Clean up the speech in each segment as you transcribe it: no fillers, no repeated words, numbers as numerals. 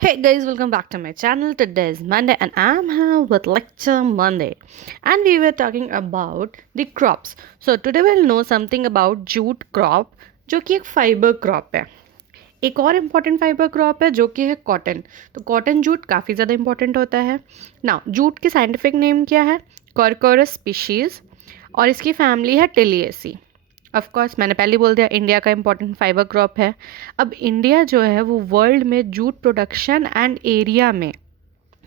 Hey guys, welcome back to my channel. Today is Monday and I'm here with Lecture Monday. And we were talking about the crops. So today we'll know something about jute crop, जो कि एक fibre crop है. एक और important fibre crop है जो कि है कॉटन. तो कॉटन जूट काफ़ी ज़्यादा इंपॉर्टेंट होता है. नाउ जूट की साइंटिफिक नेम क्या है? कॉर्कोरस स्पीशीज़ और इसकी फैमिली है टिलिएसी. ऑफ कोर्स मैंने पहले बोल दिया इंडिया का इंपॉर्टेंट फाइबर क्रॉप है. अब इंडिया जो है वो वर्ल्ड में जूट प्रोडक्शन एंड एरिया में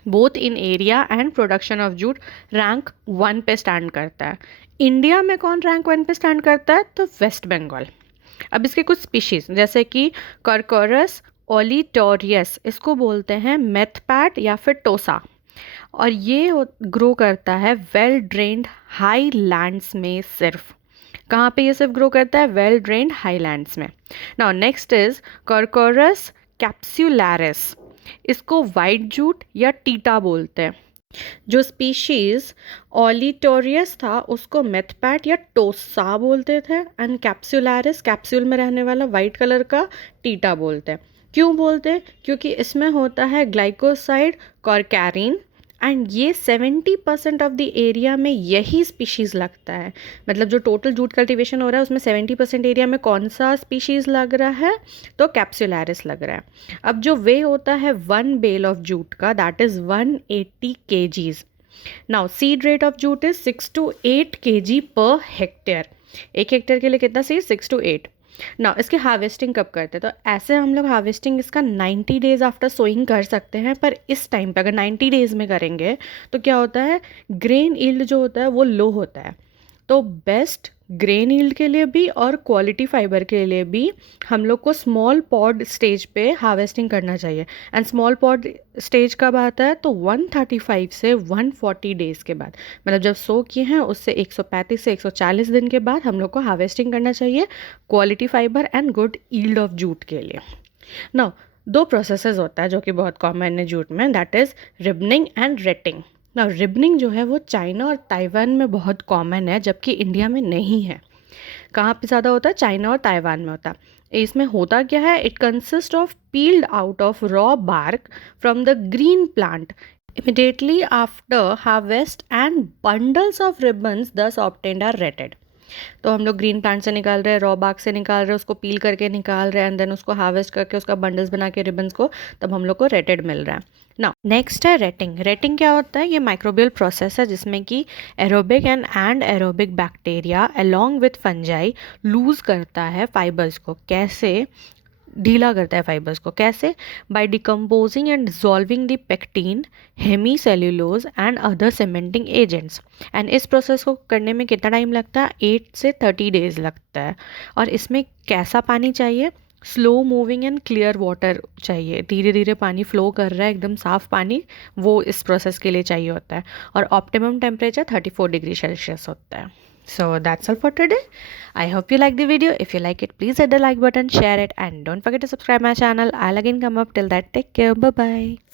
both in area and production of jute rank 1 पे स्टैंड करता है. इंडिया में कौन रैंक 1 पे स्टैंड करता है? तो वेस्ट बंगाल. अब इसके कुछ स्पीशीज जैसे कि कर्कोरस ओलिटोरियस, इसको बोलते हैं मेथपैट या फिर टोसा, और ये ग्रो करता है वेल ड्रेन्ड हाई लैंड्स में. सिर्फ कहाँ पे ये सिर्फ ग्रो करता है? वेल ड्रेन्ड हाईलैंड्स में. Now next is Corchorus capsularis. इसको वाइट जूट या टीटा बोलते हैं. जो स्पीशीज ओलिटोरियस था उसको मेथपैट या टोसा बोलते थे, एंड कैप्सुलैरिस कैप्सूल में रहने वाला वाइट कलर का टीटा बोलते हैं. क्यों बोलते हैं? क्योंकि इसमें होता है ग्लाइकोसाइड कॉर्कैरिन, एंड ये 70% ऑफ द एरिया में यही स्पीशीज़ लगता है. मतलब जो टोटल जूट कल्टीवेशन हो रहा है उसमें 70% एरिया में कौन सा स्पीशीज़ लग रहा है? तो कैप्सुलैरिस लग रहा है. अब जो वे होता है 1 बेल ऑफ जूट का, that is 180 kgs. Now seed rate of jute is 6 to 8 kg per hectare. एक हेक्टेयर के लिए कितना सीड? 6 to 8. ना इसकी हार्वेस्टिंग कब करते हैं? तो ऐसे हम लोग हार्वेस्टिंग इसका 90 डेज आफ्टर सोइंग कर सकते हैं. पर इस टाइम पे अगर 90 डेज में करेंगे तो क्या होता है? ग्रेन यील्ड जो होता है वो लो होता है. तो बेस्ट ग्रेन यील्ड के लिए भी और क्वालिटी फाइबर के लिए भी हम लोग को स्मॉल पॉड स्टेज पे हार्वेस्टिंग करना चाहिए. एंड स्मॉल पॉड स्टेज कब आता है? तो 135 से 140 डेज़ के बाद. मतलब जब सो किए हैं उससे 135 से 140 दिन के बाद हम लोग को हार्वेस्टिंग करना चाहिए quality fibre and good yield of jute के लिए. नाउ 2 प्रोसेसेस होता है जो कि बहुत कॉमन है जूट में, दैट इज़ रिबनिंग एंड रेटिंग. ना रिबनिंग जो है वो चाइना और ताइवान में बहुत कॉमन है जबकि इंडिया में नहीं है. कहाँ पे ज़्यादा होता है? चाइना और ताइवान में होता है. इसमें होता क्या है? It consist of peeled out of raw bark from the green plant immediately after harvest and bundles of ribbons thus obtained are retted. तो हम लोग ग्रीन प्लांट से निकाल रहे हैं, रॉ बाग से निकाल रहे हैं, उसको पील करके निकाल रहे हैं, एंड देन उसको हार्वेस्ट करके उसका बंडल्स बना के रिबन्स को तब हम लोग को रेटेड मिल रहा है. ना नेक्स्ट है रेटिंग. रेटिंग क्या होता है? ये माइक्रोबियल प्रोसेस है जिसमें कि aerobic and aerobic bacteria along with fungi loose करता है फाइबर्स को. कैसे ढीला करता है फाइबर्स को? कैसे? By decomposing and dissolving the pectin, hemicellulose and other cementing agents. And इस प्रोसेस को करने में कितना टाइम लगता है? 8 से 30 डेज लगता है. और इसमें कैसा पानी चाहिए? Slow moving and clear water चाहिए. धीरे धीरे पानी फ्लो कर रहा है, एकदम साफ पानी, वो इस प्रोसेस के लिए चाहिए होता है. और ऑप्टिमम टेम्परेचर 34 डिग्री सेल्सियस होता है. So that's all for today. I hope you like the video. If you like it, please hit the like button, share it, and don't forget to subscribe my channel. I'll again come up. Till that, take care. Bye bye.